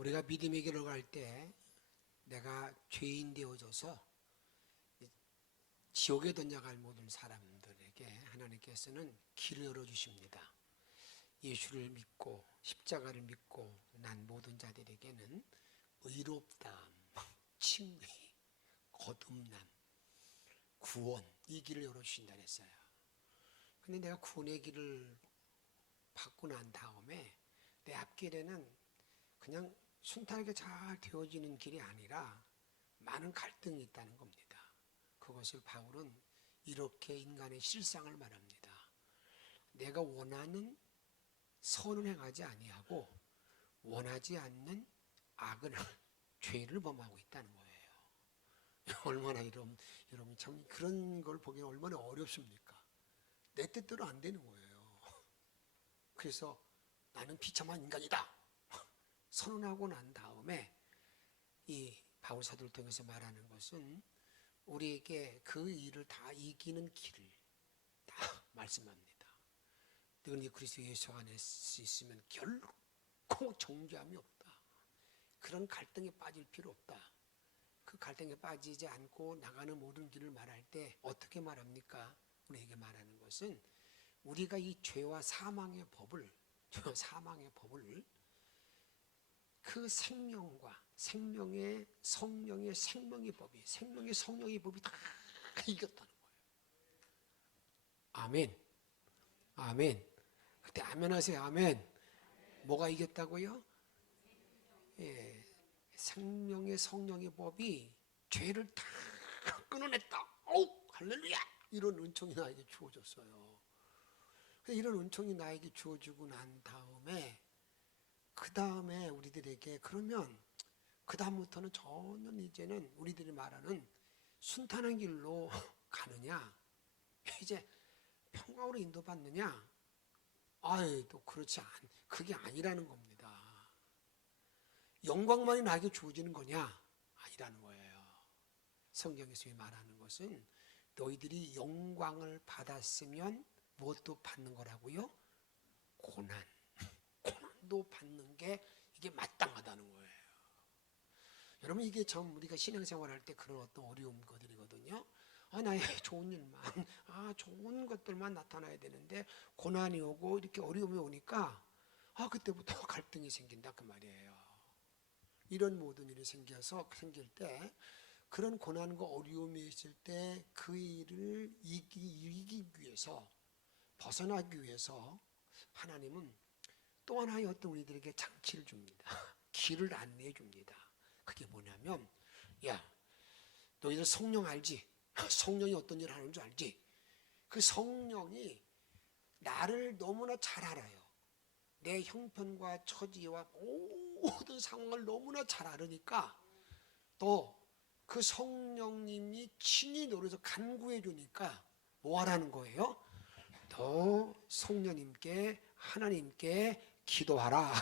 우리가 믿음의 길을 갈 때 내가 죄인 되어져서 지옥에 던져갈 모든 사람들에게 하나님께서는 길을 열어주십니다. 예수를 믿고 십자가를 믿고 난 모든 자들에게는 의롭다함, 칭의, 거듭남, 구원, 이 길을 열어주신다 그랬어요. 근데 내가 구원의 길을 받고 난 다음에 내 앞길에는 그냥 순탄하게 잘 되어지는 길이 아니라 많은 갈등이 있다는 겁니다. 그것을 바울은 이렇게 인간의 실상을 말합니다. 내가 원하는 선을 행하지 아니하고 원하지 않는 악을 죄를 범하고 있다는 거예요. 얼마나 여러분 참 그런 걸 보기엔 얼마나 어렵습니까? 내 뜻대로 안 되는 거예요. 그래서 나는 비참한 인간이다 선언하고 난 다음에 이 바울 사도를 통해서 말하는 것은 우리에게 그 일을 다 이기는 길을 다 말씀합니다. 너희 그리스도 예수 안에 있으면 결코 정죄함이 없다. 그런 갈등에 빠질 필요 없다. 그 갈등에 빠지지 않고 나가는 모든 길을 말할 때 어떻게 말합니까? 우리에게 말하는 것은 우리가 이 죄와 사망의 법을 그 생명과 생명의 성령의 생명의 법이 생명의 성령의 법이 다 이겼다는 거예요. 아멘. 아멘. 그때 아멘 하세요. 아멘. 뭐가 이겼다고요? 예, 생명의 성령의 법이 죄를 다 끊어냈다. 오, 할렐루야. 이런 은총이 나에게 주어졌어요. 이런 은총이 나에게 주어지고 난 다음에 그 다음에 우리들에게 그러면 그 다음부터는 전혀 이제는 우리들이 말하는 순탄한 길로 가느냐 이제 평강으로 인도받느냐 또 그렇지 그게 아니라는 겁니다. 영광만이 나에게 주어지는 거냐 아니라는 거예요. 성경에서 말하는 것은 너희들이 영광을 받았으면 무엇도 받는 거라고요? 고난도 받는 게 이게 마땅하다는 거예요. 여러분 이게 참 우리가 신앙생활할 때 그런 어떤 어려운 것들이거든요. 나의 좋은 일만, 좋은 것들만 나타나야 되는데 고난이 오고 이렇게 어려움이 오니까 그때부터 갈등이 생긴다 그 말이에요. 이런 모든 일이 생길 때 그런 고난과 어려움이 있을 때 그 일을 이기기 위해서 벗어나기 위해서 하나님은 또 하나의 어떤 우리들에게 장치를 줍니다. 길을 안내해 줍니다. 그게 뭐냐면 야 너희들 성령 알지? 성령이 어떤 일을 하는 줄 알지? 그 성령이 나를 너무나 잘 알아요. 내 형편과 처지와 모든 상황을 너무나 잘 알으니까 또 그 성령님이 친히 너를 간구해 주니까 뭐 하라는 거예요? 너 성령님께 하나님께 기도하라.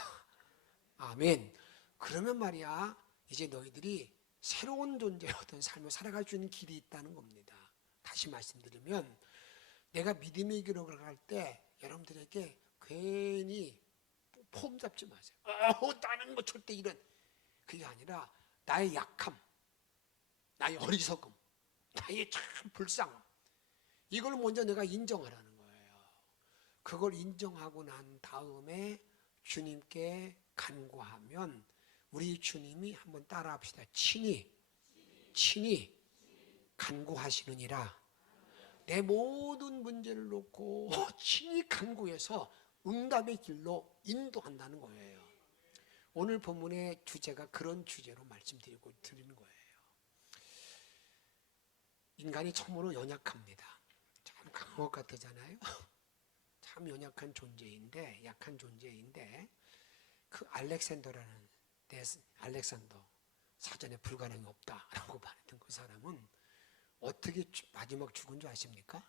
아멘. 그러면 말이야 이제 너희들이 새로운 존재의 어떤 삶을 살아갈 수 있는 길이 있다는 겁니다. 다시 말씀드리면 내가 믿음의 길을 갈 때 여러분들에게 괜히 폼 잡지 마세요. 나는 뭐 절대 이런 그게 아니라 나의 약함, 나의 어리석음, 나의 참 불쌍함 이걸 먼저 내가 인정하라는 거예요. 그걸 인정하고 난 다음에 주님께 간구하면 우리 주님이 한번 따라 합시다. 친히 간구하시느니라. 내 모든 문제를 놓고 친히 간구해서 응답의 길로 인도한다는 거예요. 오늘 본문의 주제가 그런 주제로 드리는 거예요. 인간이 참으로 연약합니다. 참 강한 것 같잖아요. 참 연약한 존재인데 약한 존재인데 그 알렉산더 사전에 불가능이 없다라고 말했던 그 사람은 어떻게 마지막 죽은 줄 아십니까?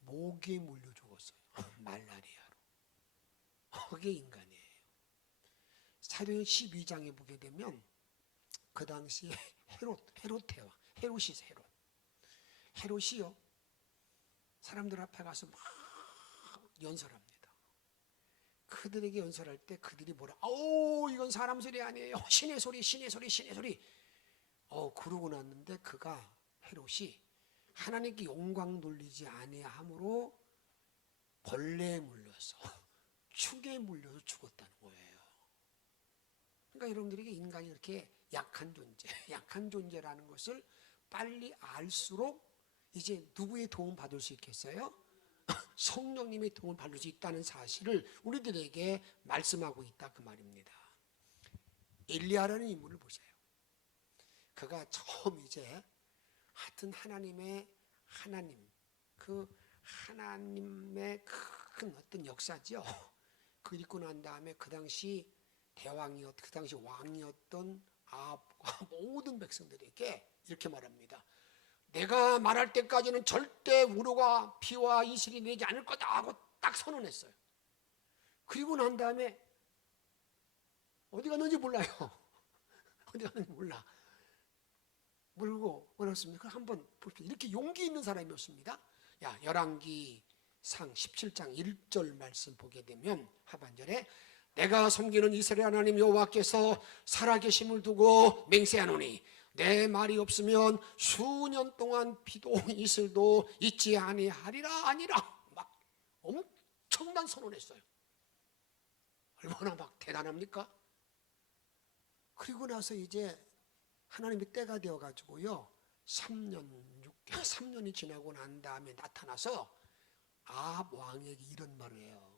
모기에 물려 죽었어요. 말라리아로. 그게 인간이에요. 사도행 12장에 보게 되면 그 당시에 헤롯이요 사람들 앞에 가서 막 연설합니다. 그들에게 연설할 때 그들이 뭐라, 아우 이건 사람 소리 아니에요, 신의 소리, 신의 소리, 신의 소리, 그러고 났는데 그가 헤롯이 하나님께 영광 돌리지 아니함으로 벌레에 물려서 축에 물려서 죽었다는 거예요. 그러니까 여러분들에게 인간이 이렇게 약한 존재, 약한 존재라는 것을 빨리 알수록 이제 누구의 도움 받을 수 있겠어요? 성령님의 도움을 받을 수 있다는 사실을 우리들에게 말씀하고 있다 그 말입니다. 엘리야라는 인물을 보세요. 그가 처음 이제 하여튼 하나님의 큰 어떤 역사죠. 그 읽고 난 다음에 그 당시 왕이었던 아합과 모든 백성들에게 이렇게 말합니다. 내가 말할 때까지는 절대 우로가 피와 이슬이 내지 않을 거다 하고 딱 선언했어요. 그리고 난 다음에 어디 갔는지 몰라요. 어디 갔는지 몰라. 물고 뭐랬습니까? 한번 봅시다. 이렇게 용기 있는 사람이었습니다. 열왕기상 17장 1절 말씀 보게 되면 하반절에 내가 섬기는 이스라엘 하나님 여호와께서 살아계심을 두고 맹세하노니 내 말이 없으면 수년 동안 비도 이슬도 있지 아니라 막 엄청난 선언했어요. 얼마나 막 대단합니까? 그리고 나서 이제 하나님의 때가 되어가지고요 3년이 지나고 난 다음에 나타나서 아합 왕에게 이런 말을 해요.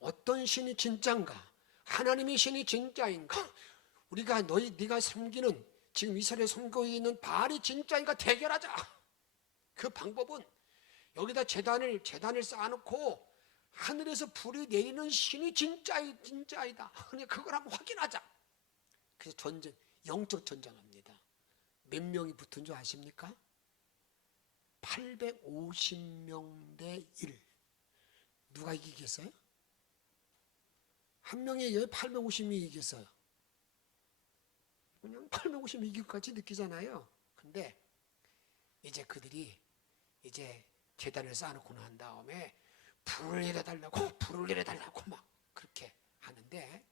어떤 신이 진짜인가? 하나님의 신이 진짜인가? 네가 섬기는 지금 이스라엘에 섬기고 있는 바알이 진짜인가 대결하자. 그 방법은 여기다 재단을 쌓아놓고 하늘에서 불이 내리는 신이 진짜이다. 그러니까 그걸 한번 확인하자. 그래서 영적 전쟁합니다. 몇 명이 붙은 줄 아십니까? 850명 대 1. 누가 이기겠어요? 한 명에 850명이 이겼어요. 그냥 850이 이길 것 같이 느끼잖아요. 근데 이제 그들이 이제 계단을 쌓아놓고 난 다음에 불을 내려달라고 막 그렇게 하는데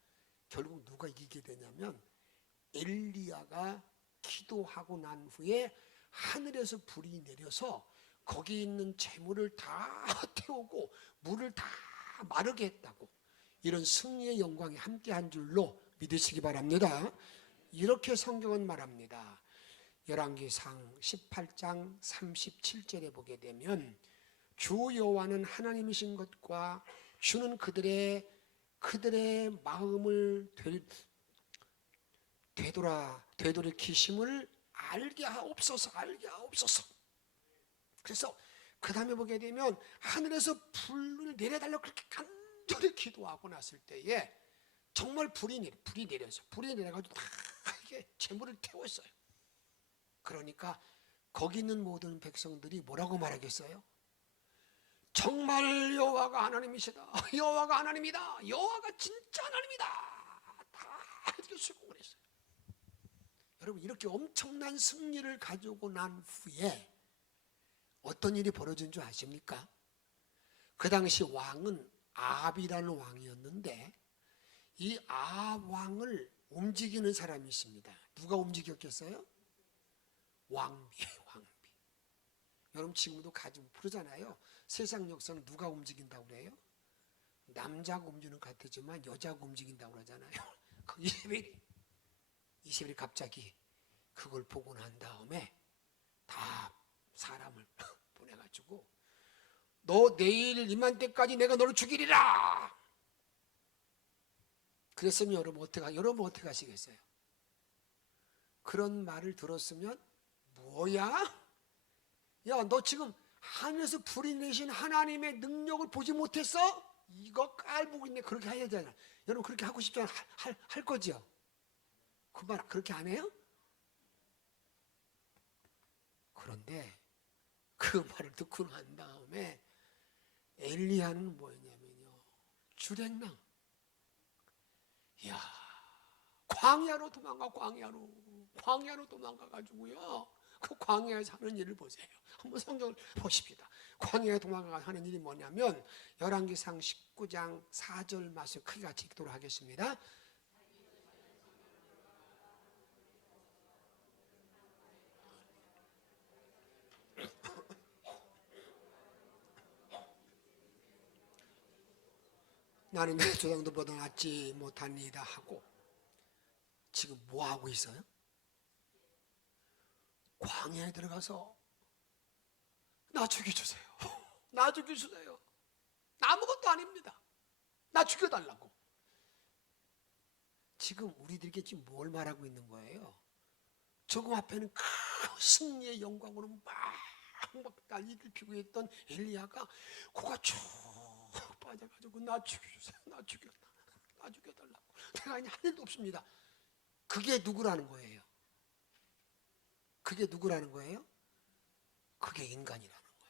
결국 누가 이기게 되냐면 엘리야가 기도하고 난 후에 하늘에서 불이 내려서 거기 있는 재물을 다 태우고 물을 다 마르게 했다고, 이런 승리의 영광이 함께한 줄로 믿으시기 바랍니다. 이렇게 성경은 말합니다. 열왕기상 18장 37절에 보게 되면 주 여호와는 하나님이신 것과 주는 그들의 마음을 되돌이키심을 알게 하옵소서. 그래서 그 다음에 보게 되면 하늘에서 불을 내려달라고 그렇게 간절히 기도하고 났을 때에 정말 불이 내려가지고 다 이게 재물을 태웠어요. 그러니까 거기 있는 모든 백성들이 뭐라고 말하겠어요? 정말 여호와가 하나님이시다. 여호와가 하나님이다. 여호와가 진짜 하나님이다. 다 이렇게 수긍을 했어요. 여러분, 이렇게 엄청난 승리를 가지고 난 후에 어떤 일이 벌어진 줄 아십니까? 그 당시 왕은 아합이라는 왕이었는데 이 아합 왕을 움직이는 사람이 있습니다. 누가 움직였겠어요? 왕비. 여러분 지금도 가지고 부르잖아요. 세상 역사는 누가 움직인다고 그래요? 남자가 움직이는 것 같지만 여자가 움직인다고 그러잖아요. 그 이세벨이 갑자기 그걸 보고 난 다음에 다 사람을 보내가지고 너 내일 이맘때까지 내가 너를 죽이리라. 그랬으면 여러분 어떻게 하시겠어요? 그런 말을 들었으면 뭐야? 야, 너 지금 하늘에서 불이 내신 하나님의 능력을 보지 못했어? 이거 깔보고 있네. 그렇게 해야 되잖아. 여러분 그렇게 하고 싶지 않아? 할 거죠? 그 말 그렇게 안 해요? 그런데 그 말을 듣고 난 다음에 엘리야는 뭐였냐면요, 주랭랑. 이야, 광야로 도망가가지고요 그 광야에서 하는 일을 보세요. 한번 성경을 보십시다. 광야에 도망가서 하는 일이 뭐냐면 열왕기상 19장 4절 말씀 크게 같이 읽도록 하겠습니다. 나는 내 조상들보다 낫지 못하니이다 하고 지금 뭐 하고 있어요? 광야에 들어가서 나 죽여주세요. 나 죽여주세요. 나 아무것도 아닙니다. 나 죽여달라고. 지금 우리들에게 지금 뭘 말하고 있는 거예요? 조금 앞에는 큰 승리의 영광으로 막 난리를 피고 있던 엘리야가 코가 쭉 빠져가지고 나 죽여주세요. 나 죽여달라고. 내가 이제 할 일도 없습니다. 그게 누구라는 거예요? 그게 누구라는 거예요? 그게 인간이라는 거예요.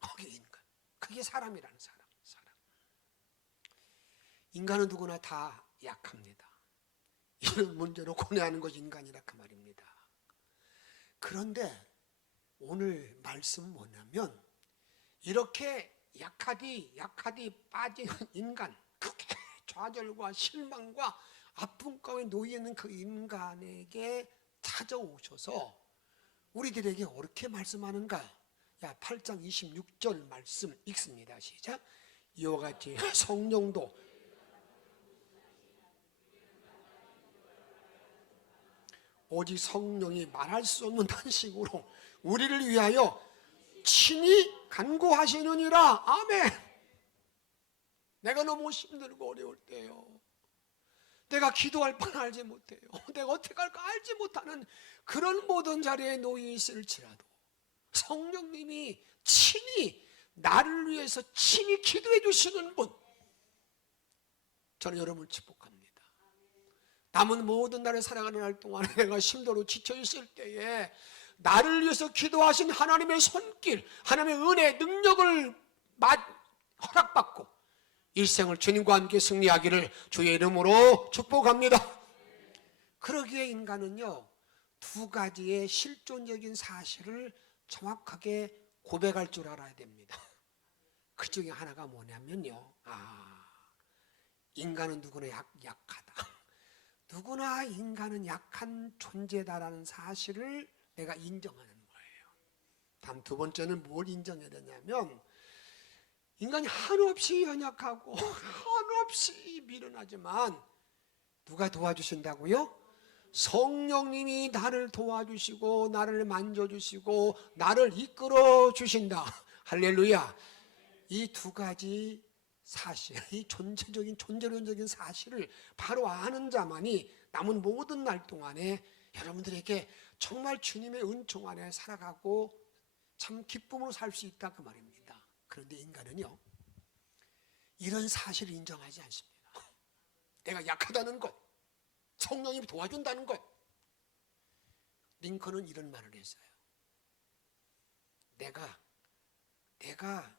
그게 인간. 그게 사람이라는 사람. 인간은 누구나 다 약합니다. 이런 문제로 고뇌하는 것이 인간이라 그 말입니다. 그런데 오늘 말씀은 뭐냐면 이렇게 약하디 빠진 인간, 그렇게 좌절과 실망과 아픔 가운데 놓여 있는 그 인간에게 찾아오셔서 우리들에게 어떻게 말씀하는가? 8장 26절 말씀 읽습니다. 시작. 이와 같이 성령도 오직 성령이 말할 수 없는 탄식으로 우리를 위하여 친히 간구하시느니라. 아멘. 내가 너무 힘들고 어려울 때요, 내가 기도할 뻔 알지 못해요, 내가 어떻게 할까 알지 못하는 그런 모든 자리에 놓여 있을지라도 성령님이 친히 나를 위해서 친히 기도해 주시는 분, 저는 여러분을 축복합니다. 남은 모든 날을 살아가는 날 동안에 내가 힘들고 지쳐 있을 때에 나를 위해서 기도하신 하나님의 손길, 하나님의 은혜, 능력을 허락받고 일생을 주님과 함께 승리하기를 주의 이름으로 축복합니다. 그러기에 인간은요, 두 가지의 실존적인 사실을 정확하게 고백할 줄 알아야 됩니다. 그 중에 하나가 뭐냐면요, 인간은 누구나 약하다. 누구나 인간은 약한 존재다라는 사실을 내가 인정하는 거예요. 다음 두 번째는 뭘 인정해야 되냐면 인간이 한없이 연약하고 한없이 미련하지만 누가 도와주신다고요? 성령님이 나를 도와주시고 나를 만져주시고 나를 이끌어 주신다. 할렐루야. 이 두 가지 사실, 이 존재론적인 사실을 바로 아는 자만이 남은 모든 날 동안에 여러분들에게 정말 주님의 은총 안에 살아가고 참 기쁨으로 살 수 있다 그 말입니다. 그런데 인간은요, 이런 사실을 인정하지 않습니다. 내가 약하다는 것, 성령님이 도와준다는 것. 링컨은 이런 말을 했어요. 내가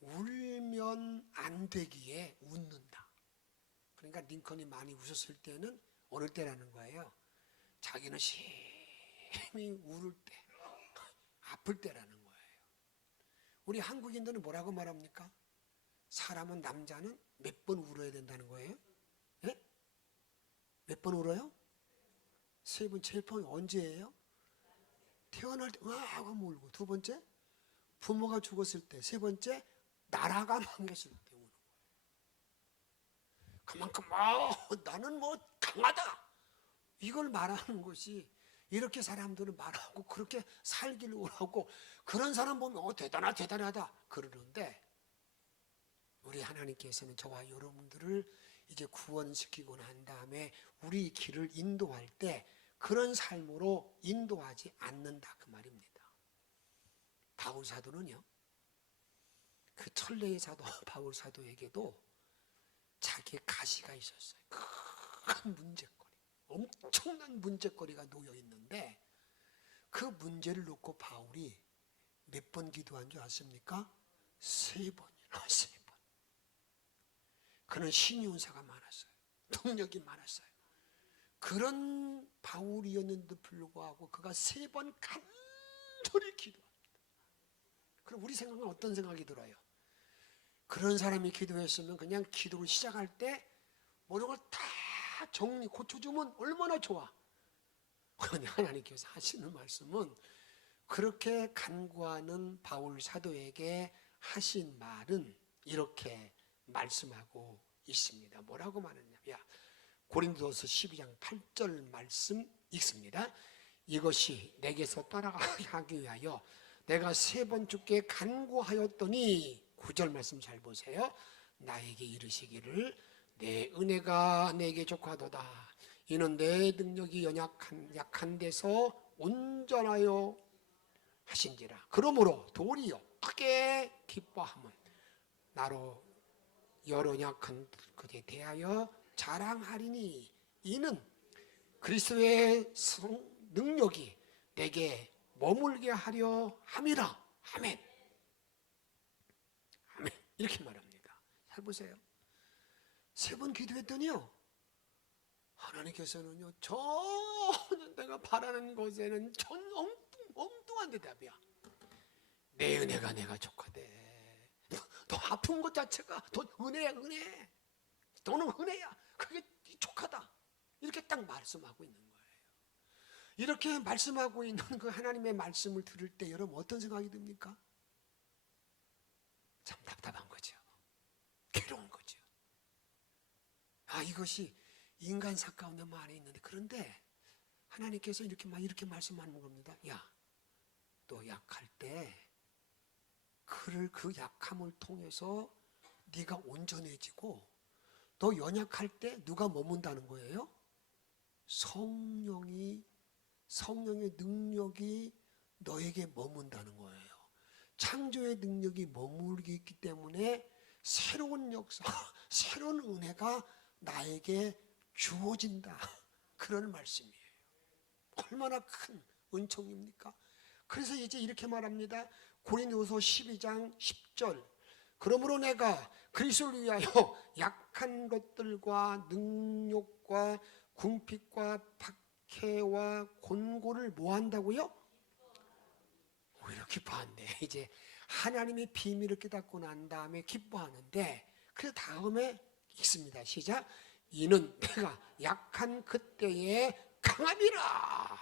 울면 안 되기에 웃는다. 그러니까 링컨이 많이 웃었을 때는 어느 때라는 거예요? 자기는 심히 울을 때, 아플 때라는 거예요. 우리 한국인들은 뭐라고 말합니까? 사람은, 남자는 몇 번 울어야 된다는 거예요? 네? 몇 번 울어요? 세 번, 제일 번 언제예요? 태어날 때 하고 울고, 두 번째 부모가 죽었을 때, 세 번째 나라가 망했을 때 우는 거예요. 그만큼 나는 강하다 이걸 말하는 것이, 이렇게 사람들은 말하고 그렇게 살기를 원하고 그런 사람 보면 대단하다 그러는데, 우리 하나님께서는 저와 여러분들을 이제 구원시키고 난 다음에 우리 길을 인도할 때 그런 삶으로 인도하지 않는다 그 말입니다. 바울 사도는요, 그 천례의 사도 바울 사도에게도 자기의 가시가 있었어요. 큰 문제거리, 엄청난 문제거리가 놓여 있는데 그 문제를 놓고 바울이 몇 번 기도한 줄 아십니까? 3번이나 3번. 그는 신이 은사가 많았어요. 능력이 많았어요. 그런 바울이었는데도 불구하고 그가 3번 간절히 기도합니다. 그럼 우리 생각은 어떤 생각이 들어요? 그런 사람이 기도했으면 그냥 기도를 시작할 때 모든 걸 다 정리 고쳐주면 얼마나 좋아. 그런데 하나님께서 하시는 말씀은 그렇게 간구하는 바울 사도에게 하신 말은 이렇게 말씀하고 있습니다. 뭐라고 말하냐면 고린도서 12장 8절 말씀 읽습니다. 이것이 내게서 떠나가게 하기 위하여 내가 3번 주께 간구하였더니 9절 말씀 잘 보세요. 나에게 이르시기를 내 은혜가 내게 족하도다. 이는 내 능력이 약한 데서 온전하여 하신지라. 그러므로 도리어 크게 기뻐함은 나로 여러 약한 그에 대하여 자랑하리니 이는 그리스도의 능력이 내게 머물게 하려 함이라. 아멘. 아멘. 이렇게 말합니다. 잘 보세요. 3번 기도했더니요, 하나님께서는요, 전혀 내가 바라는 것에는 전 엉뚱한 대답이야. 내 은혜가 내가 족하대. 너 아픈 것 자체가 더 은혜야, 은혜. 너는 은혜야. 그게 족하다. 이렇게 딱 말씀하고 있는 거예요. 이렇게 말씀하고 있는 그 하나님의 말씀을 들을 때 여러분 어떤 생각이 듭니까? 참 답답한 거죠. 괴로운 거죠. 이것이 인간사 가운데만 안에 있는데, 그런데 하나님께서 이렇게 말씀하는 겁니다. 너 약할 때 그 약함을 통해서 네가 온전해지고, 너 연약할 때 누가 머문다는 거예요? 성령의 능력이 너에게 머문다는 거예요. 창조의 능력이 머물기 있기 때문에 새로운 역사, 새로운 은혜가 나에게 주어진다. 그런 말씀이에요. 얼마나 큰 은총입니까? 그래서 이제 이렇게 말합니다. 고린도서 12장 10절. 그러므로 내가 그리스도를 위하여 약한 것들과 능욕과 궁핍과 박해와 곤고를 뭐 한다고요? 오히려 기뻐한대. 이제 하나님의 비밀을 깨닫고 난 다음에 기뻐하는데, 그 다음에 읽습니다. 시작. 이는 내가 약한 그때에 강함이라.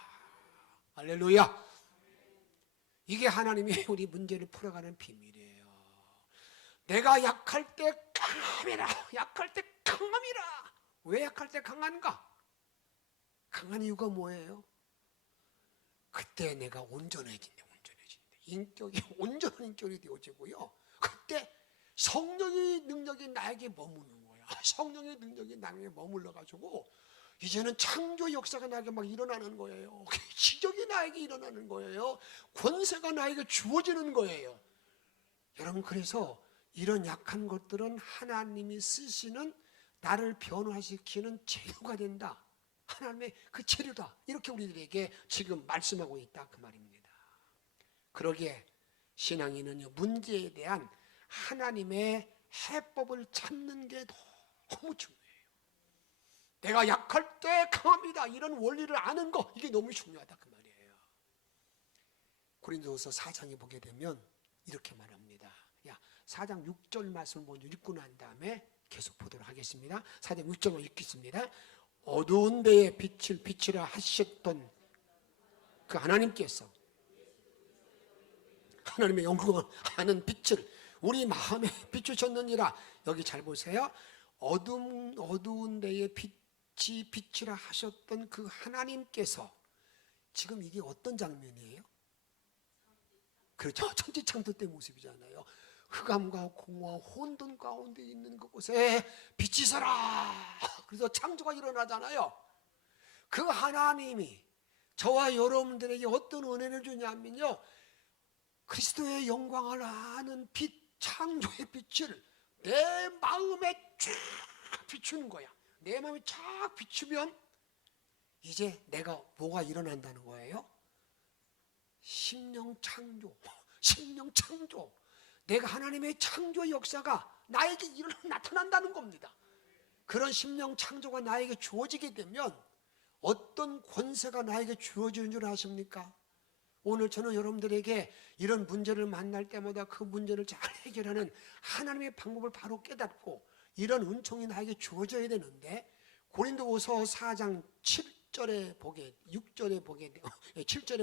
할렐루야. 이게 하나님이 우리 문제를 풀어가는 비밀이에요. 내가 약할 때 강함이라. 약할 때 강함이라. 왜 약할 때 강한가? 강한 이유가 뭐예요? 그때 내가 온전해진대. 인격이 온전한 인격이 되어지고요. 그때 성령의 능력이 나에게 머무는 거야. 성령의 능력이 나에게 머물러가지고 이제는 창조 역사가 나에게 막 일어나는 거예요. 기적이 나에게 일어나는 거예요. 권세가 나에게 주어지는 거예요. 여러분, 그래서 이런 약한 것들은 하나님이 쓰시는, 나를 변화시키는 재료가 된다. 하나님의 그 재료다. 이렇게 우리들에게 지금 말씀하고 있다, 그 말입니다. 그러기에 신앙인은요, 문제에 대한 하나님의 해법을 찾는 게 너무 중요해요. 내가 약할 때 강합니다. 이런 원리를 아는 거, 이게 너무 중요하다, 그 말이에요. 고린도서 4장에 보게 되면 이렇게 말합니다. 4장 6절 말씀을 먼저 읽고 난 다음에 계속 보도록 하겠습니다. 4장 6절을 읽겠습니다. 어두운 데에 빛을 비추라 하셨던 그 하나님께서 하나님의 영광을 아는 빛을 우리 마음에 비추셨느니라. 여기 잘 보세요. 어두운 데에 빛이 비추라 하셨던 그 하나님께서, 지금 이게 어떤 장면이에요? 그렇죠. 천지창조 때 모습이잖아요. 흑암과 공허와 혼돈 가운데 있는 그곳에 빛이 서라. 그래서 창조가 일어나잖아요. 그 하나님이 저와 여러분들에게 어떤 은혜를 주냐면요, 그리스도의 영광을 아는 빛, 창조의 빛을 내 마음에 쫙 비추는 거야. 내 마음에 쫙 비추면 이제 내가 뭐가 일어난다는 거예요? 심령 창조. 심령 창조. 내가 하나님의 창조 역사가 나에게 나타난다는 겁니다. 그런 심령 창조가 나에게 주어지게 되면 어떤 권세가 나에게 주어지는 줄 아십니까? 오늘 저는 여러분들에게 이런 문제를 만날 때마다 그 문제를 잘 해결하는 하나님의 방법을 바로 깨닫고 이런 은총이 나에게 주어져야 되는데, 고린도후서 4장 7절에 보게 7절에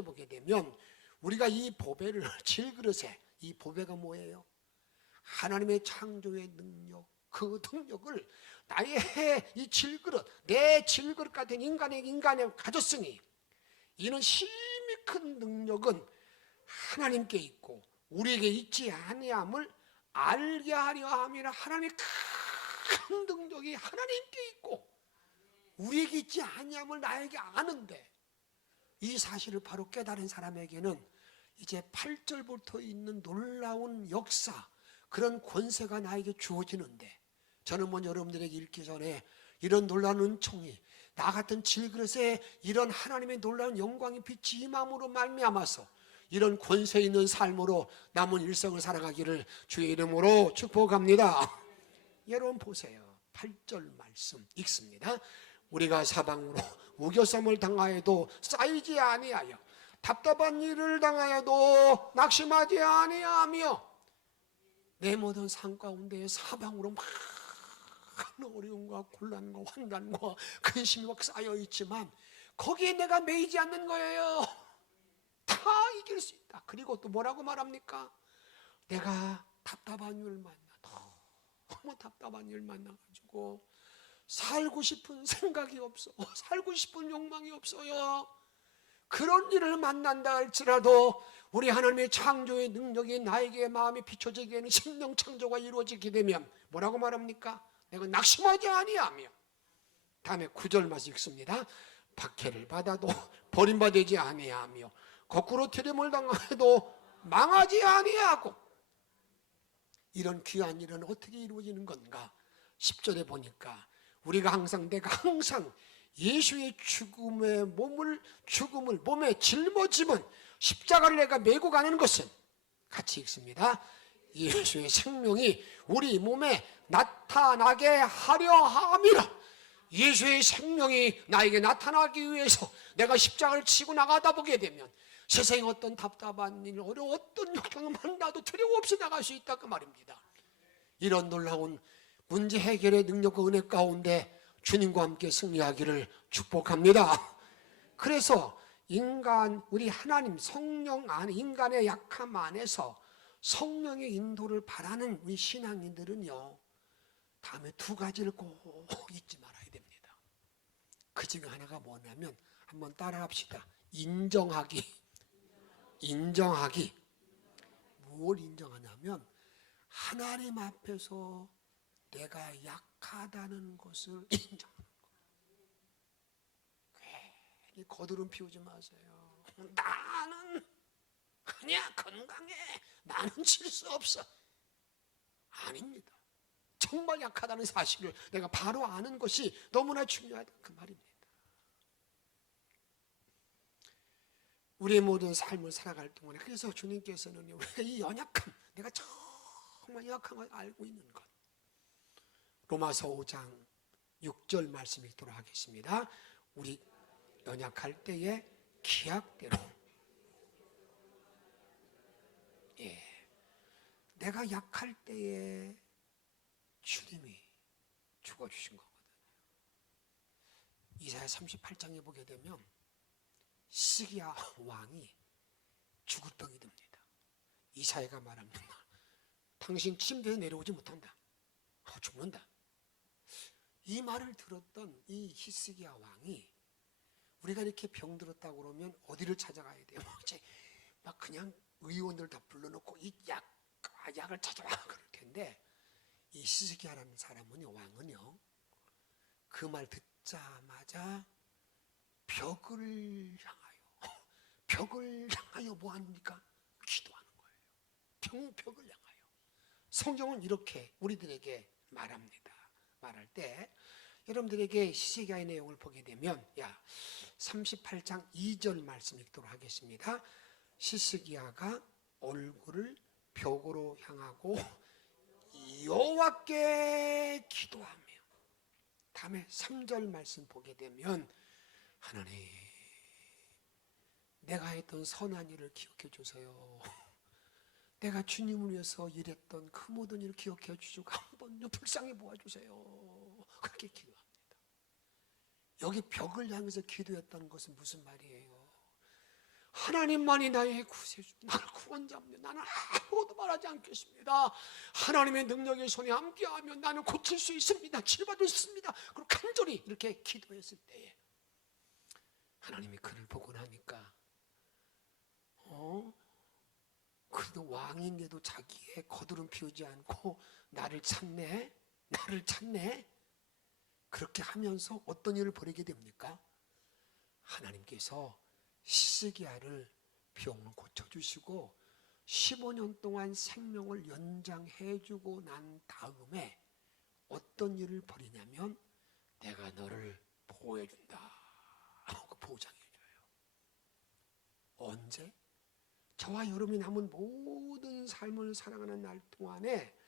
보게 되면 우리가 이 보배를 질그릇에, 이 보배가 뭐예요? 하나님의 창조의 능력, 그 능력을 나의 이 질그릇, 내 질그릇 같은 인간에 가졌으니 이는 힘이 큰 능력은 하나님께 있고 우리에게 있지 아니함을 알게 하려 함이라. 하나님의 큰 능력이 하나님께 있고 우리에게 있지 아니함을 나에게 아는데, 이 사실을 바로 깨달은 사람에게는 이제 8절부터 있는 놀라운 역사, 그런 권세가 나에게 주어지는데, 저는 먼저 여러분들에게 읽기 전에 이런 놀라운 은총이 나 같은 질그릇에 이런 하나님의 놀라운 영광의 빛이 임함으로 말미암아서 이런 권세 있는 삶으로 남은 일생을 살아가기를 주의 이름으로 축복합니다. 여러분 보세요. 8절 말씀 읽습니다. 우리가 사방으로 우겨쌈을 당하여도 쌓이지 아니하여 답답한 일을 당하여도 낙심하지 아니하며 내 모든 삶 가운데 사방으로 많은 어려움과 곤란과 환난과 근심이 막 쌓여 있지만 거기에 내가 매이지 않는 거예요. 다 이길 수 있다. 그리고 또 뭐라고 말합니까? 내가 답답한 일을 너무 답답한 일 만나가지고 살고 싶은 생각이 없어, 살고 싶은 욕망이 없어요. 그런 일을 만난다 할지라도 우리 하나님의 창조의 능력이 나에게 마음에 비춰지기에는 생명 창조가 이루어지게 되면 뭐라고 말합니까? 내가 낙심하지 아니하며, 다음에 9절 말씀 읽습니다. 박해를 받아도 버림받지 아니하며 거꾸로 트림을 당해도 망하지 아니하고. 이런 귀한 일은 어떻게 이루어지는 건가? 10절에 보니까 내가 항상 예수의 죽음을 몸에 짊어지면 십자가를 내가 메고 가는 것은, 같이 읽습니다. 예수의 생명이 우리 몸에 나타나게 하려 함이라. 예수의 생명이 나에게 나타나기 위해서 내가 십자가를 치고 나가다 보게 되면 세상에 어떤 답답한 일, 어떤 역경을 만나도 두려움없이 나갈 수 있다, 그 말입니다. 이런 놀라운 문제 해결의 능력과 은혜 가운데 주님과 함께 승리하기를 축복합니다. 그래서 우리 하나님 성령 안에, 인간의 약함 안에서 성령의 인도를 바라는 우리 신앙인들은요, 다음에 두 가지를 꼭 잊지 말아야 됩니다. 그 중에 하나가 뭐냐면, 한번 따라합시다. 인정하기. 뭘 인정하냐면 하나님 앞에서 내가 약하다는 것을 인정하는 거예요. 괜히 거드름 피우지 마세요. 나는 그냥 건강해, 나는 질 수 없어. 아닙니다. 정말 약하다는 사실을 내가 바로 아는 것이 너무나 중요하다, 그 말입니다. 우리의 모든 삶을 살아갈 동안에, 그래서 주님께서는 우리가 이 연약함, 내가 정말 약한 걸 알고 있는 것, 로마서 5장 6절 말씀 읽도록 하겠습니다. 우리 연약할 때에 기약대로, 내가 약할 때에 주님이 죽어주신 거거든요. 이사야 38장에 보게 되면 시기야 왕이 죽을 병이 듭니다. 이사야가 말합니다. 당신 침대에 내려오지 못한다. 죽는다. 이 말을 들었던 이 히스기야 왕이, 우리가 이렇게 병들었다고 그러면 어디를 찾아가야 돼요? 이제 막 그냥 의원들 다 불러놓고 이 약을 찾아와 그럴 텐데, 이 히스기야라는 사람은요, 왕은요, 그 말 듣자마자 벽을 향하여 뭐 합니까? 기도하는 거예요. 벽을 향하여. 성경은 이렇게 우리들에게 말합니다. 말할 때 여러분들에게 히스기야의 내용을 보게 되면 38장 2절 말씀 읽도록 하겠습니다. 히스기야가 얼굴을 벽으로 향하고 여호와께 기도하며, 다음에 3절 말씀 보게 되면 하나님, 내가 했던 선한 일을 기억해 주세요. 내가 주님을 위해서 일했던 그 모든 일을 기억해 주시고 한번 불쌍히 보아주세요. 그렇게 기도합니다. 여기 벽을 향해서 기도했다는 것은 무슨 말이에요? 하나님만이 나의 구세주, 나를 구원자입니다. 나는 아무것도 말하지 않겠습니다. 하나님의 능력의 손에 함께하면 나는 고칠 수 있습니다. 치료받을 수 있습니다. 그리고 간절히 이렇게 기도했을 때에 하나님이 그를 보고 나니까 그래도 왕인데도 자기의 거드름 피우지 않고 나를 찾네, 나를 찾네. 그렇게 하면서 어떤 일을 벌이게 됩니까? 하나님께서 시스기야를 병을 고쳐주시고 15년 동안 생명을 연장해주고 난 다음에 어떤 일을 벌이냐면 내가 너를 보호해준다 하고 보장해줘요. 언제? 저와 여러분이 남은 모든 삶을 살아가는 날 동안에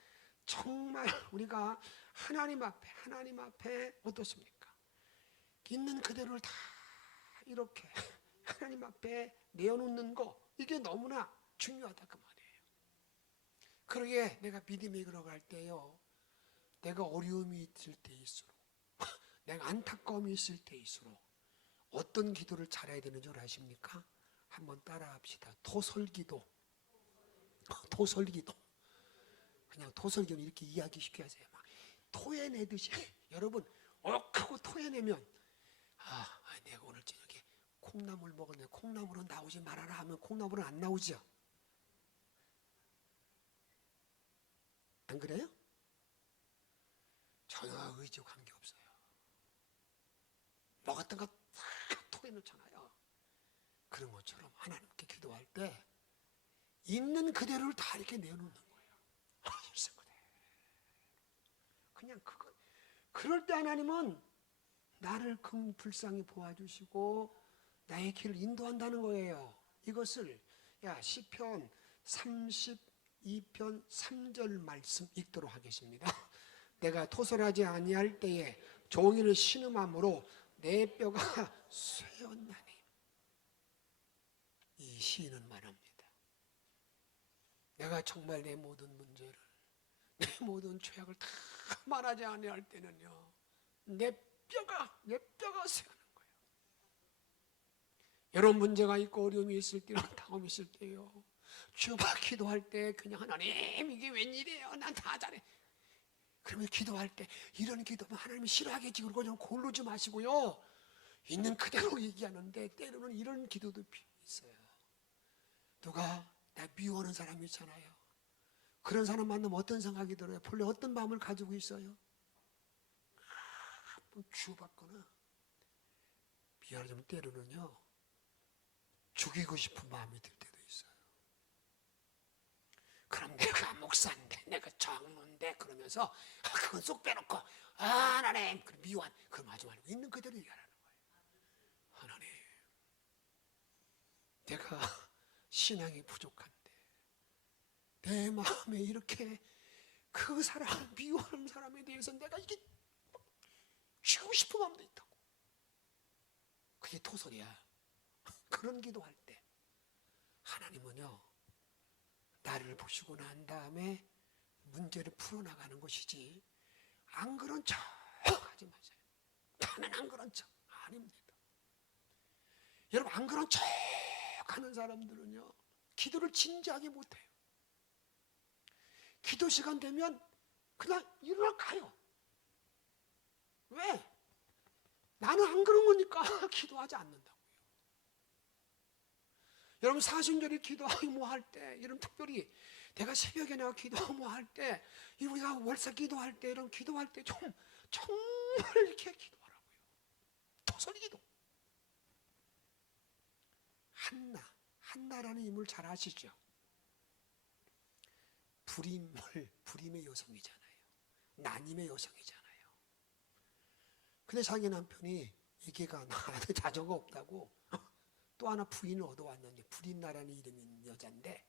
정말 우리가 하나님 앞에 어떻습니까? 있는 그대로를 다 이렇게 하나님 앞에 내어놓는 거, 이게 너무나 중요하다 그 말이에요. 그러기에 내가 믿음의 걸어갈 때요, 내가 어려움이 있을 때일수록 내가 안타까움이 있을 때일수록 어떤 기도를 잘해야 되는 줄 아십니까? 한번 따라합시다. 토설기도. 그냥 토설기는 이렇게 이야기시켜야 하세요. 막 토해내듯이 여러분 하고 토해내면 내가 오늘 저녁에 콩나물 먹었네. 콩나물은 나오지 말아라 하면 콩나물은 안 나오죠. 안 그래요? 전혀 의지와 관계없어요. 먹었던 거 다 토해놓잖아요. 그런 것처럼 하나님께 기도할 때 있는 그대로를 다 이렇게 내놓는 거예요. 있는 그대로. 그냥 그거. 그럴 때 하나님은 나를 불쌍히 보아주시고 나의 길을 인도한다는 거예요. 이것을 시편 32편 3절 말씀 읽도록 하겠습니다. 내가 토설하지 아니할 때에 종이를 신음함으로 내 뼈가 쇠었나니. 이 시인은 말합니다. 내가 정말 내 모든 문제를, 내 모든 죄악을 다 말하지 아니할 때는요, 내 뼈가 쇠하는 거예요. 여러분 문제가 있고 어려움이 있을 때는 당함이 있을 때요, 주여봐 기도할 때 그냥 하나님 이게 웬일이에요? 난 다 잘해. 그러면 기도할 때 이런 기도면 하나님이 싫어하겠지. 그러고 그냥 고르지 마시고요, 있는 그대로 얘기하는데 때로는 이런 기도도 있어요. 누가 나 미워하는 사람이 있잖아요. 그런 사람 만나면 어떤 생각이 들어요? 본래 어떤 마음을 가지고 있어요? 주고받거나 미안하지만 때로는요, 죽이고 싶은 마음이 들 때도 있어요. 그럼 내가 목사인데, 내가 장로인데 그러면서 그건 쏙 빼놓고 하나님 미워한 그럼 하지 말고 있는 그대로 얘기하라는 거예요. 하나님, 내가 신앙이 부족한데 내 마음에 이렇게 그 사람 미워하는 사람에 대해서 내가 이게 죽이고 싶은 마음도 있다고. 그게 토설이야. 그런 기도할 때 하나님은요, 나를 보시고 난 다음에 문제를 풀어나가는 것이지 안 그런 척 하지 마세요. 나는 안 그런 척 아닙니다. 여러분 안 그런 척 하는 사람들은요, 기도를 진지하게 못해요. 기도 시간 되면 그냥 일어나 가요. 왜? 나는 안 그런 거니까 기도하지 않는다고요. 여러분 사순절에 기도하고 뭐 할 때, 이런 특별히 내가 새벽에 나가 기도하고 뭐 할 때, 우리가 월사 기도할 때, 이런 기도할 때 좀 정말 이렇게 기도하라고요. 토설 기도. 한나라는 인물 잘 아시죠? 불임의 여성이잖아요. 난임의 여성이잖아요. 근데 자기 남편이 얘기가 나한테 자녀가 없다고 또 하나 부인을 얻어왔는데, 불임나라는 이름이 있는 여자인데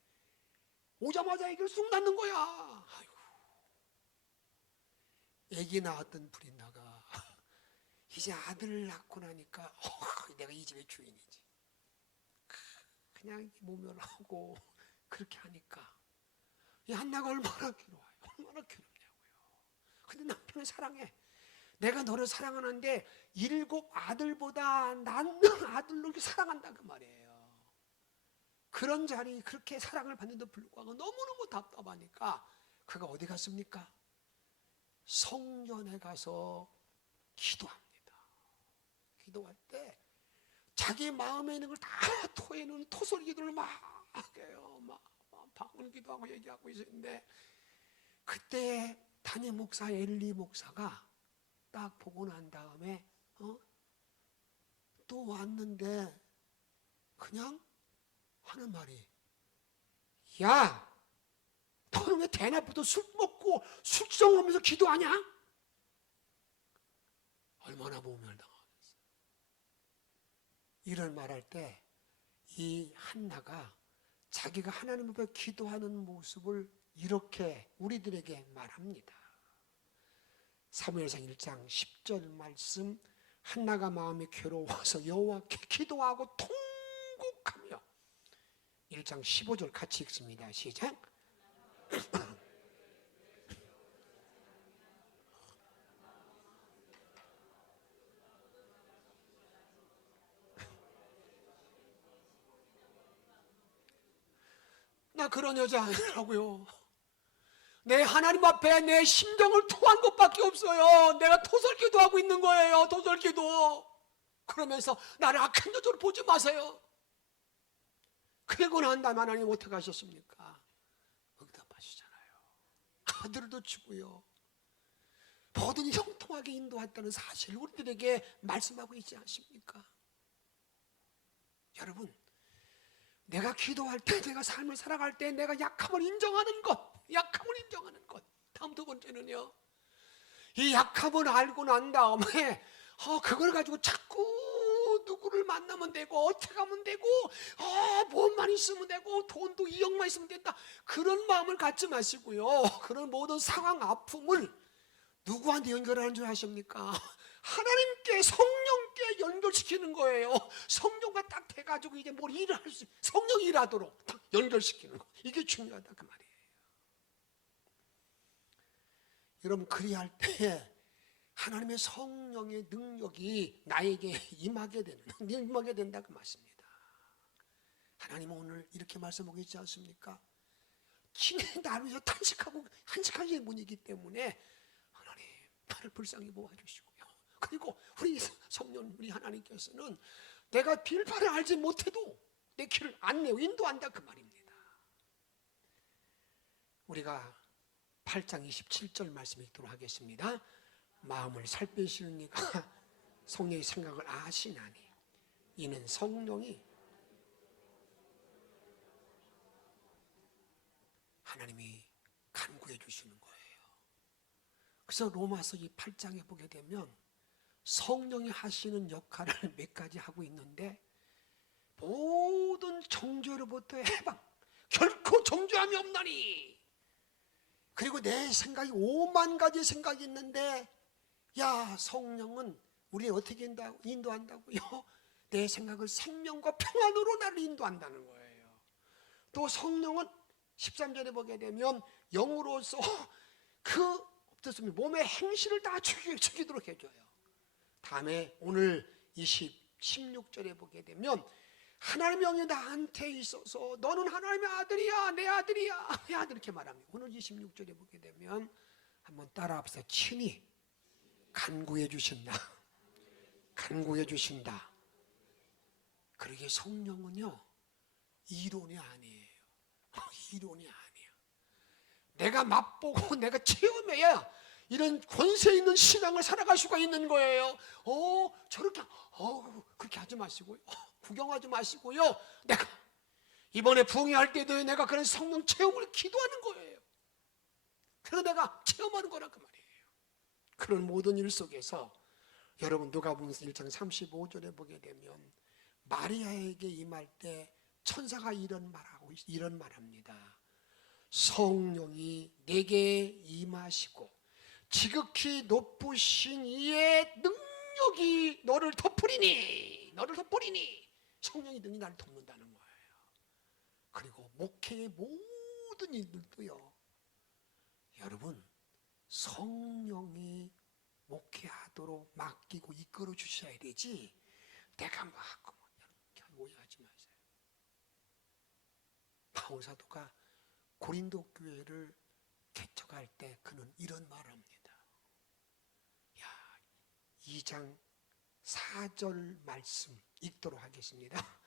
오자마자 애기를 쑥 낳는 거야. 아이고. 애기 낳았던 불임나가 이제 아들을 낳고 나니까 내가 이 집의 주인이지. 그냥 모멸하고 그렇게 하니까 이 한나가 얼마나 괴로워요. 얼마나 괴롭냐고요. 근데 남편을 사랑해. 내가 너를 사랑하는데 7 아들보다 낫는 아들로 이렇게 사랑한다 그 말이에요. 그런 자리 그렇게 사랑을 받는데도 불구하고 너무너무 답답하니까 그가 어디 갔습니까? 성전에 가서 기도합니다. 기도할 때 자기 마음에 있는 걸 다 토해내는 토설 기도를 막 해요. 막 방언 기도하고 얘기하고 있었는데 그때 담임 목사 엘리 목사가 딱 보고 난 다음에 또 왔는데 그냥 하는 말이 야, 너는 왜 대낮부터 술 먹고 술정하면서 기도하냐? 얼마나 모멸당하겠어요. 이런 말할 때 이 한나가 자기가 하나님 앞에 기도하는 모습을 이렇게 우리들에게 말합니다. 사무엘상 1장 10절 말씀, 한나가 마음이 괴로워서 여호와께 기도하고 통곡하며. 1장 15절 같이 읽습니다. 시작. 나 그런 여자 아니라고요. 내 하나님 앞에 내 심정을 토한 것밖에 없어요. 내가 토설기도 하고 있는 거예요. 토설기도. 그러면서 나를 악한 여자로 보지 마세요. 그리고 난 다음 하나님 어떻게 하셨습니까? 응답하시잖아요. 아들도 주고요. 모든 형통하게 인도했다는 사실을 우리들에게 말씀하고 있지 않습니까? 여러분, 내가 기도할 때, 내가 삶을 살아갈 때 내가 약함을 인정하는 것, 약함을 인정하는 것. 다음 2번째는요, 이 약함을 알고 난 다음에 그걸 가지고 자꾸 누구를 만나면 되고 어떻게 하면 되고 돈만 있으면 되고 돈도 2억만 있으면 된다, 그런 마음을 갖지 마시고요. 그런 모든 상황, 아픔을 누구한테 연결하는 줄 아십니까? 하나님께, 성령께 연결시키는 거예요. 성령과 딱 돼가지고 이제 뭘 일을 할 수, 성령이 일하도록 딱 연결시키는 거. 이게 중요하다 그 말이에요. 여러분, 그리할 때 하나님의 성령의 능력이 나에게 임하게 된다 그 말씀입니다. 하나님은 오늘 이렇게 말씀하고 있지 않습니까? 친히 나를 위해서 탄식하고 한식하신 분이기 때문에 하나님 나를 불쌍히 모아주시고요. 그리고 우리 성령, 우리 하나님께서는 내가 길바를 알지 못해도 내 길을 안내요, 인도한다 그 말입니다. 우리가 8장 27절 말씀 읽도록 하겠습니다. 마음을 살피시는 이가 성령의 생각을 아시나니 이는 성령이, 하나님이 간구해 주시는 거예요. 그래서 로마서 이 8장에 보게 되면 성령이 하시는 역할을 몇 가지 하고 있는데, 모든 정죄로부터 해방, 결코 정죄함이 없나니. 그리고 내 생각이 5만 가지 생각이 있는데, 야, 성령은 우리를 어떻게 인도한다고요? 내 생각을 생명과 평안으로 나를 인도한다는 거예요. 또 성령은 13절에 보게 되면 영으로서 그 몸의 행실을 다 죽이도록 해줘요. 다음에 오늘 16절에 보게 되면 하나님의 영이 나한테 있어서 너는 하나님의 아들이야, 내 아들이야, 내 아들, 이렇게 말합니다. 오늘 26절에 보게 되면 한번 따라합시다. 친히 간구해 주신다. 간구해 주신다. 그러게 성령은요, 이론이 아니에요. 이론이 아니야. 내가 맛보고 내가 체험해야 이런 권세 있는 신앙을 살아갈 수가 있는 거예요. 저렇게 그렇게 하지 마시고요. 구경하지 마시고요. 내가 이번에 부흥회할 때도 내가 그런 성령 체험을 기도하는 거예요. 그래서 내가 체험하는 거란 그 말이에요. 그런 모든 일 속에서 여러분, 누가복음 1장 35절에 보게 되면 마리아에게 임할 때 천사가 이런 말합니다. 성령이 내게 임하시고 지극히 높으신 이의 능력이 능력이 너를 덮으리니 성령의 능력이 나를 덮는다는 거예요. 그리고 목회의 모든 일들도요, 여러분 성령이 목회하도록 맡기고 이끌어 주셔야 되지, 내가 막 이렇게 오해하지 마세요. 바울 사도가 고린도 교회를 개척할 때 그는 이런 말을 합니다. 2장 4절 말씀 읽도록 하겠습니다.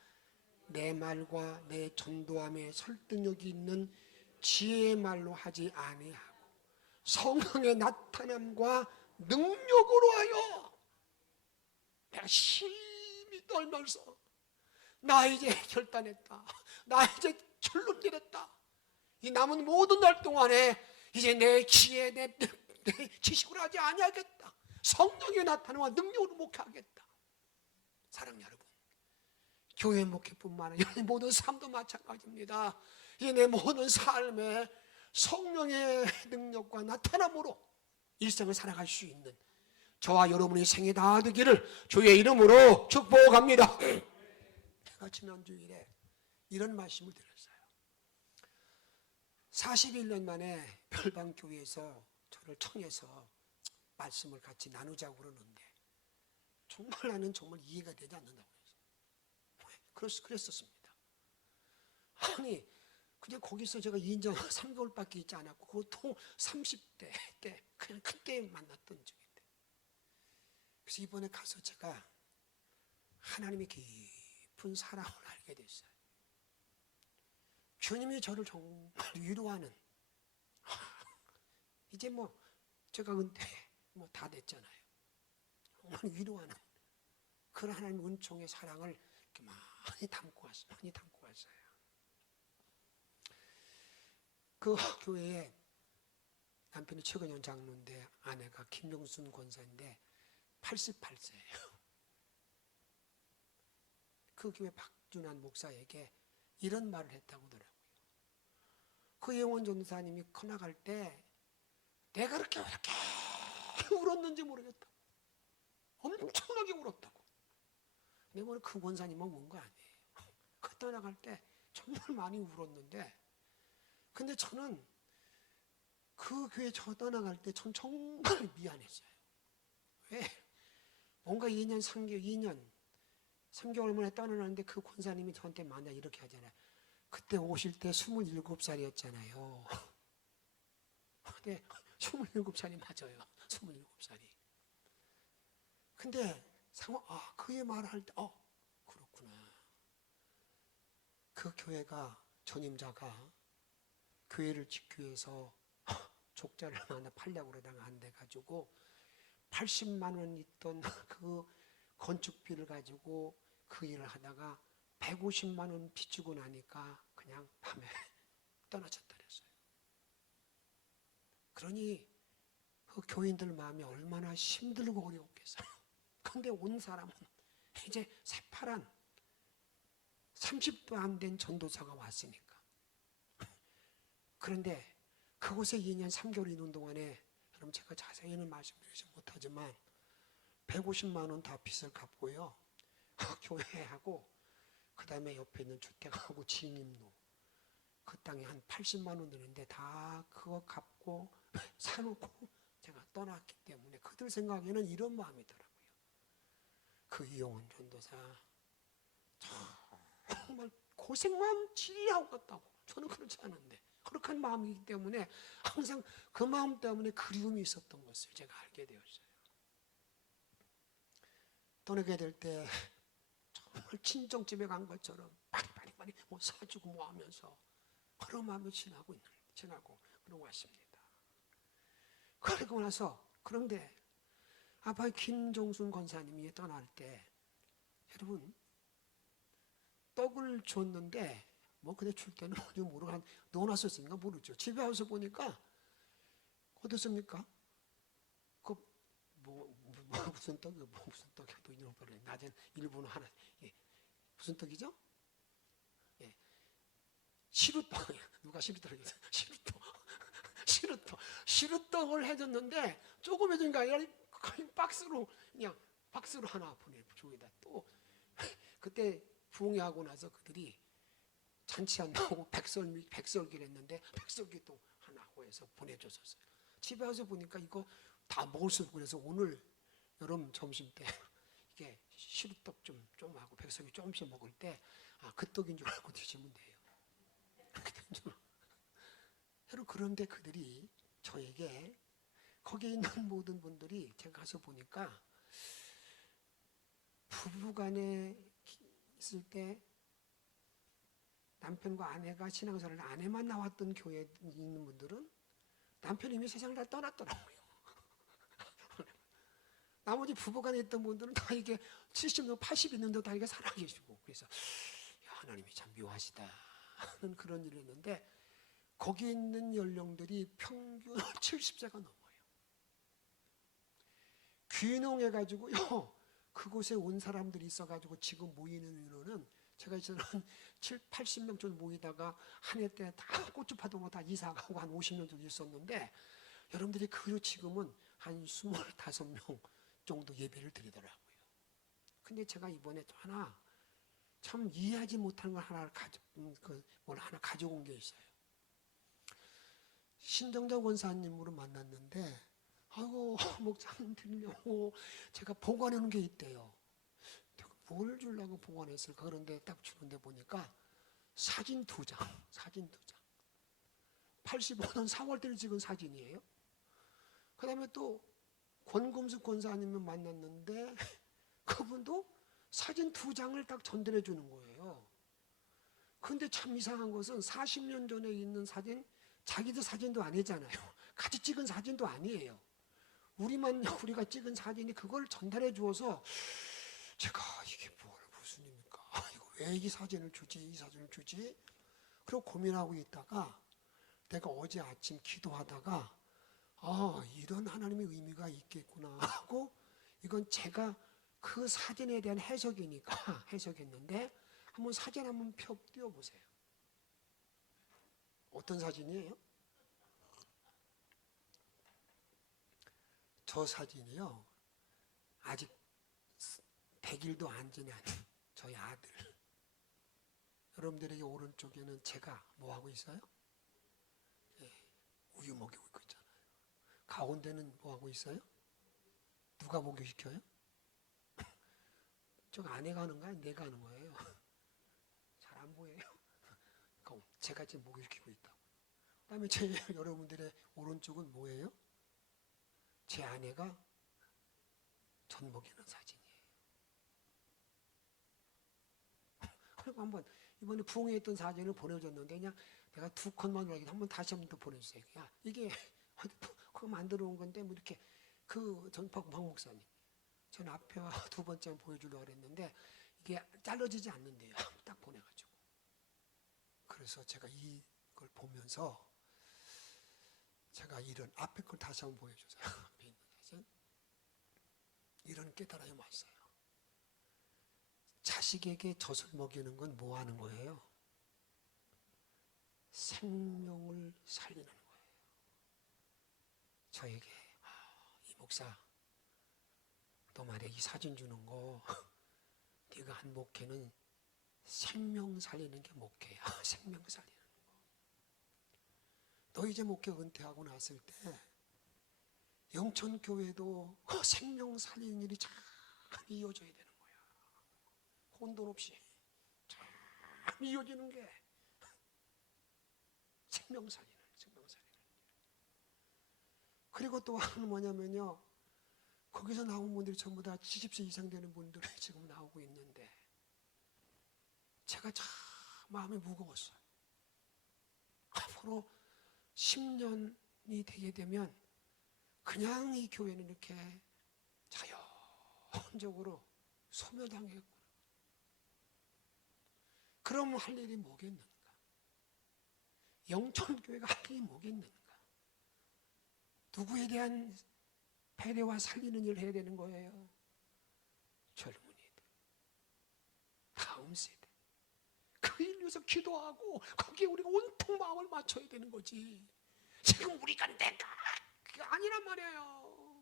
내 말과 내 전도함에 설득력이 있는 지혜의 말로 하지 아니하고 성령의 나타남과 능력으로 하여, 내가 심히 떨면서 나 이제 결단했다, 나 이제 결론 내렸다, 이 남은 모든 날 동안에 이제 내 지혜, 내 지식으로 하지 아니하겠다, 성령의 나타남과 능력으로 목회하겠다. 사랑하는 여러분, 교회 목회뿐만 아니라 모든 삶도 마찬가지입니다. 이 내 모든 삶에 성령의 능력과 나타남으로 일생을 살아갈 수 있는 저와 여러분의 생이 다 되기를 주의 이름으로 축복합니다. 제가 지난 주일에 이런 말씀을 드렸어요. 41년 만에 별방교회에서 저를 청해서 말씀을 같이 나누자고 그러는데 정말 나는 정말 이해가 되지 않는다고 그랬었습니다. 아니 그냥 거기서 제가 2년 3개월밖에 있지 않았고, 그것도 30대 때 그냥 그때 만났던 적인데, 그래서 이번에 가서 제가 하나님의 깊은 사랑을 알게 됐어요. 주님이 저를 정말 위로하는, 이제 뭐 제가 은퇴 뭐 다 됐잖아요. 정말 위로하는 그런 하나님의 은총의 사랑을 이렇게 많이 담고 왔어요. 그 교회에 남편이 최근현 장로인데 아내가 김용순 권사인데 88세예요. 그 교회 박준환 목사에게 이런 말을 했다고 하더라고요. 그 영원 전도사님이 커나갈 때 내가 그렇게 울었는지 모르겠다, 엄청나게 울었다고. 내가 그 권사님은 뭔가 아니에요. 그 떠나갈 때 정말 많이 울었는데, 근데 저는 그 교회 저 떠나갈 때 전 정말 미안했어요. 왜? 뭔가 2년 3개월 만에 떠나는데 그 권사님이 저한테 만약 이렇게 하잖아요. 그때 오실 때 27살이었잖아요. 근데 27살이 맞아요. 27살이. 근데 그의 말을 할 때 그렇구나. 그 교회가 전임자가 교회를 짓기 위해서 족자를 하나 팔려고 그러다가 안 돼가지고 80만 원 있던 그 건축비를 가지고 그 일을 하다가 150만 원 빚주고 나니까 그냥 밤에 떠나셨다 그랬어요. 그러니 그 교인들 마음이 얼마나 힘들고 어려웠겠어요. 근데 온 사람은 이제 새파란 30도 안 된 전도사가 왔으니까. 그런데 그곳에 2년 3개월 있는 동안에, 여러분 제가 자세히는 말씀드리지 못하지만 150만 원 다 빚을 갚고요, 교회하고 그 다음에 옆에 있는 주택하고 진입로 그 땅에 한 80만 원 드는데 다 그거 갚고 사놓고 제가 떠났기 때문에 그들 생각에는 이런 마음이더라고요. 그 이용원 전도사 정말 고생만 지리하고 갔다고. 저는 그렇지 않은데 그렇게 한 마음이기 때문에 항상 그 마음 때문에 그리움이 있었던 것을 제가 알게 되었어요. 떠나게 될 때 정말 친정집에 간 것처럼 많이 뭐 사주고 뭐 하면서 그런 마음이 지나고 그러고 왔습니다. 그러고 나서, 그런데 아빠 김종순 권사님이 떠날 때 여러분 떡을 줬는데 뭐 그때 줄 때는 어디 모르고 넣어놨었으니까 모르죠. 집에 와서 보니까 어떻습니까? 무슨 떡이요? 무슨 떡이도 이런 거를 낮엔 일부는 하나. 무슨 떡이죠? 시루떡. 누가 시루떡을 해줬어요? 시루떡을 해줬는데 조금 해준 게 아니라 박스로 그냥 박스로 하나 보내줘에다 또 그때 부흥회하고 나서 그들이 잔치 안 나오고 백설기를 했는데 백설기 또 하나 해서 보내줬었어요. 집에 와서 보니까 이거 다 먹을 수 없고 그래서 오늘 여름 점심 때 이게 시루떡 좀 하고 백설기 조금씩 먹을 때 그 떡인 줄 알고 드시면 돼요. 여러분 그런데 그들이 저에게 거기에 있는 모든 분들이 제가 가서 보니까 부부간에 있을 때 남편과 아내가 신앙생활을 아내만 나왔던 교회에 있는 분들은 남편이 이미 세상을 다 떠났더라고요. 나머지 부부간에 있던 분들은 다 이게 70년, 80 있는데도 다 이게 살아계시고 그래서 야, 하나님이 참 묘하시다 하는 그런 일을 했는데 거기 있는 연령들이 평균 70세가 넘어요. 귀농해가지고요 그곳에 온 사람들이 있어가지고 지금 모이는 인원은 제가 이제는 7, 80명 정도 모이다가 한 해 때 다 고추파동으로 다 이사가고 한 50명 정도 있었는데 여러분들이 그 지금은 한 25명 정도 예배를 드리더라고요. 근데 제가 이번에 또 하나 참 이해하지 못하는 걸 하나 가져온 게 있어요. 신정자 권사님으로 만났는데 아이고 목사님 드리려고 제가 보관해 놓은 게 있대요. 뭘 주려고 보관했을까? 그런데 딱 주는데 보니까 사진 2장 85년 4월 때 찍은 사진이에요. 그 다음에 또 권금숙 권사님을 만났는데 그분도 사진 2장을 딱 전달해 주는 거예요. 근데 참 이상한 것은 40년 전에 있는 사진 자기들 사진도 아니잖아요. 같이 찍은 사진도 아니에요. 우리가 찍은 사진이 그걸 전달해 주어서 제가 이게 무슨 일입니까? 이거 왜 이 사진을 주지? 그리고 고민하고 있다가 내가 어제 아침 기도하다가 이런 하나님의 의미가 있겠구나 하고 이건 제가 그 사진에 대한 해석이니까 해석했는데 한번 사진 한번 띄워보세요. 어떤 사진이에요? 저 사진이요. 아직 100일도 안 지난 저희 아들. 여러분들에게 오른쪽에는 제가 뭐 하고 있어요? 우유 먹이고 있잖아요. 가운데는 뭐 하고 있어요? 누가 목욕시켜요? 저 아내가 하는 거야? 내가 하는 거예요? 잘 안 보여요. 제가 지금 목욕시키고 있다고. 그다음에 여러분들의 오른쪽은 뭐예요? 제 아내가 전 먹이는 사진이에요. 그리고 한번 이번에 부흥회 했던 사진을 보내줬는데 그냥 내가 2컷만 올리고 한번 다시 한번 더 보내주세요. 야 이게 그거 만들어 온 건데 뭐 이렇게 박 목사님 전 앞에 2번째 보여주려고 그랬는데 이게 잘라지지 않는데요. 딱 보내가지고 그래서 제가 이걸 보면서 제가 이런 앞에 걸 다시 한번 보여주세요. 앞에 있는 사진 이런 깨달음이 왔어요. 자식에게 젖을 먹이는 건 뭐 하는 거예요? 생명을 살리는 거예요. 저에게 이 목사 너 말이야 이 사진 주는 거 네가 한 목회는 생명 살리는 게 목회야. 생명 살리는 거. 너 이제 목회 은퇴하고 났을 때 영천교회도 생명 살리는 일이 잘 이어져야 되는 거야. 혼돈 없이 잘 이어지는 게 생명 살리는 그리고 또 하나는 뭐냐면요. 거기서 나온 분들이 전부 다 70세 이상 되는 분들이 지금 나오고 있는데 제가 참 마음이 무거웠어요. 앞으로 10년이 되게 되면 그냥 이 교회는 이렇게 자연적으로 소멸당했구나. 그럼 할 일이 뭐겠는가? 영천교회가 할 일이 뭐겠는가? 누구에 대한 배려와 살리는 일을 해야 되는 거예요? 젊은이들, 다음 세대. 그 일 위해서 기도하고 거기에 우리가 온통 마음을 맞춰야 되는 거지. 지금 우리가 내가 그게 아니란 말이에요.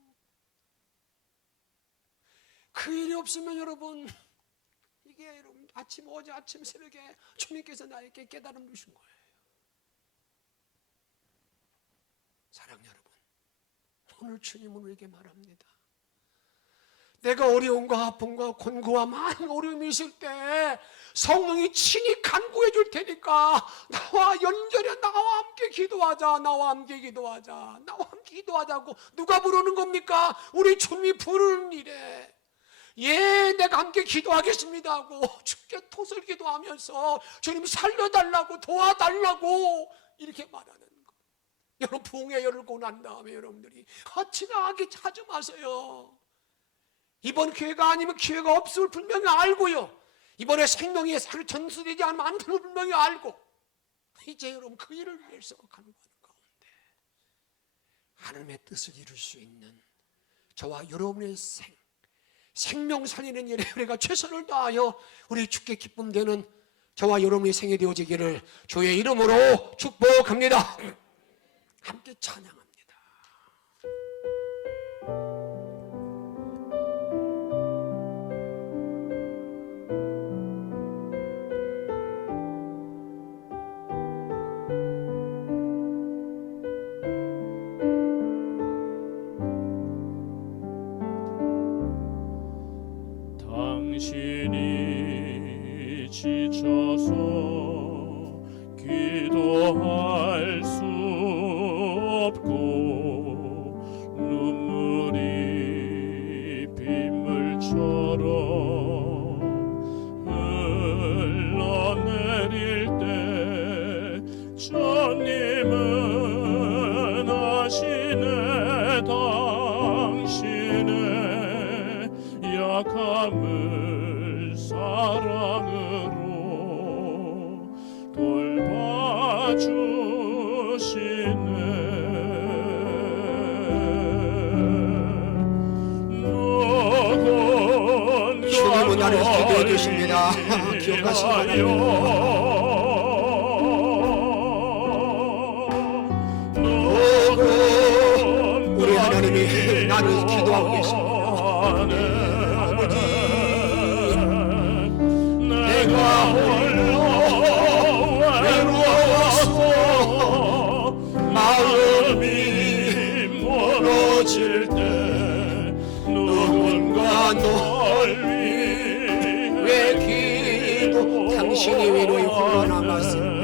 그 일이 없으면 여러분, 이게 여러분 어제 아침 새벽에 주님께서 나에게 깨달음 주신 거예요. 사랑 여러분, 오늘 주님은 우리에게 말합니다. 내가 어려움과 아픔과 곤고와 많은 어려움이 있을 때 성령이 친히 간구해 줄 테니까 나와 연결해, 나와 함께 기도하자, 나와 함께 기도하자, 나와 함께 기도하자고 누가 부르는 겁니까? 우리 주님이 부르는 일에, 예, 내가 함께 기도하겠습니다 하고 주께 토설 기도하면서 주님 살려달라고, 도와달라고 이렇게 말하는 것. 여러분, 부흥회 열고 난 다음에 여러분들이 지나가게 하지 마세요. 이번 기회가 아니면 기회가 없을 분명히 알고요, 이번에 생명이 전수되지 않으면 안 되는 분명히 알고, 이제 여러분 그 일을 위해서 간구하는 가운데 하나님의 뜻을 이룰 수 있는 저와 여러분의 생명 살리는 일에 우리가 최선을 다하여 우리 주께 기쁨 되는 저와 여러분의 생이 되어지기를 주의 이름으로 축복합니다. 함께 찬양합니다. 당신이 지쳐서 기도할 수 없고 눈물이 빗물처럼 흘러내릴 때 주님은 아시네 당신의 약함을 사랑으로 돌봐주시네. 주님은 나를 기도해 주십니다. 기억하시기 우리 하나님이 나를 기도하고 계십니다. 아버지, 내가 홀로 외로워서 마음이 멀어질 때 누군가 널 위해 기도, 당신이 위로에 홀로 남았을 때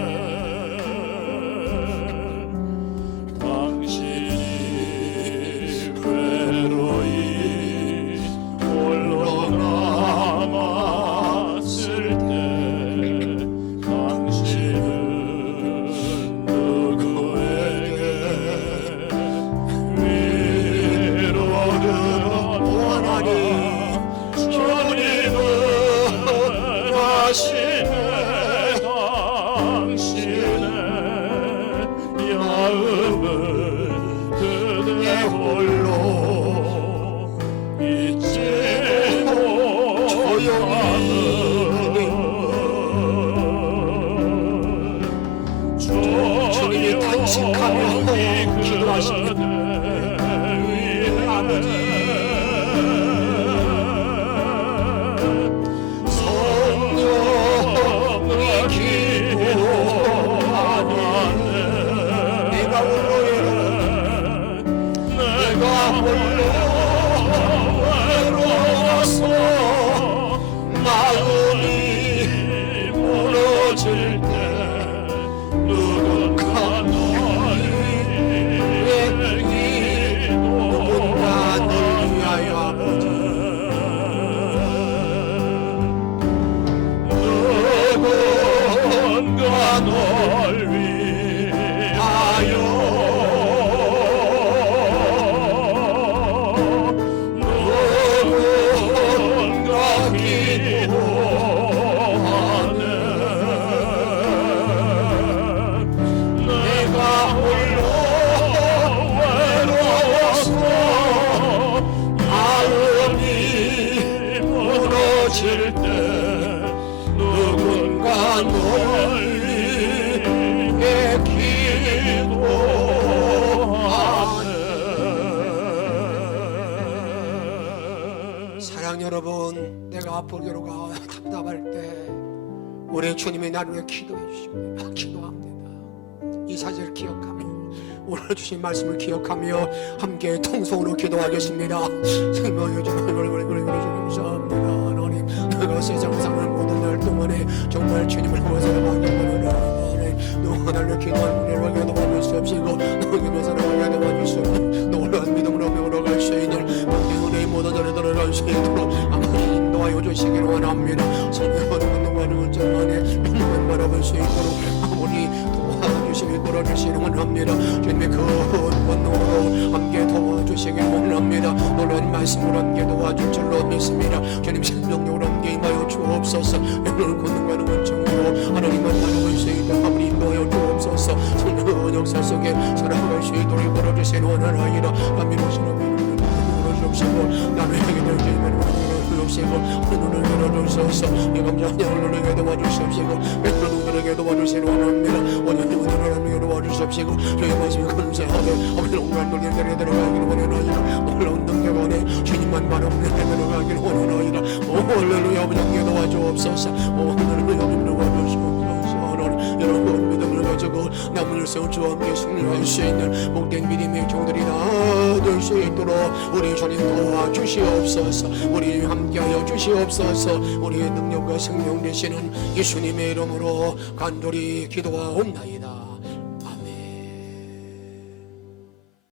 주님이 탄식하며 기도하십니다. 아버지, 성령 사랑 여러분, 내가 아프기로가 답답할 때 우리 주님이 나를 위해 기도해 주십니다. 기도합니다. 이 사실을 기억하며 오늘 주신 말씀을 기억하며 함께 통성으로 기도하겠습니다. 생명의 주님 감사합니다. 하나님, 내가 세상 사는 모든 날 동안에 정말 주님을 사랑하게 하는 너가 나를 기도하는 은혜를 하게 도와주시옵시고 너에게만 사랑하게 도와주시옵시고 놀라운 믿음으로 배우러갈 수 있는 너의 은혜의 모든 자리에 들어갈 수 있도록 아무리 인도하여 주시기를 원합니다. 성령하는 운동하는 것만에 눈만 바라볼 수 있도록 아무리 도와주시기 도와주시기를 원합니다. 주님의 그 권능으로 함께 도와주시기를 원합니다. 놀라운 말씀으로 함께 도와줄 줄로 믿습니다. 주님 생명력으로 함께 임하여 주옵소서. 오늘 권능하는 은총으로 하나님만 바라볼 수 있도록 아무리 인도하여 주옵소서. 성령의 역사 속에 살아갈 수 있도록 걸어주시는 원하나이다. 남이 오시는 믿음을 주옵시고 남의 행위를 주옵시고 눈을 열어주소서. 이 감사함을 누르게 도와주시옵시고 몇 누구에게 도와주시는 원합니다. 오늘 오늘을 함께 도와주시옵시고 저희 말씀을 감사하며 오늘 온갖 놀림들에 들어가기를 원하나이다. 놀라운 능력 안에 주님만 바라보는 데 들어가기를 원하나이다. 오 할렐루야. 함께 도와주옵소서. 오 할렐루야. 함께 도와주시옵소서. 여러분 믿음을 가지고 남은 일생을 주와 함께 승리할 수 있는 복된 믿음의 종들이 다 될 수 있도록 우리 주님 도와주시옵소서. 우리 함께하여 주시옵소서. 우리의 능력과 생명 되시는 예수님의 이름으로 간절히 기도하옵나이다.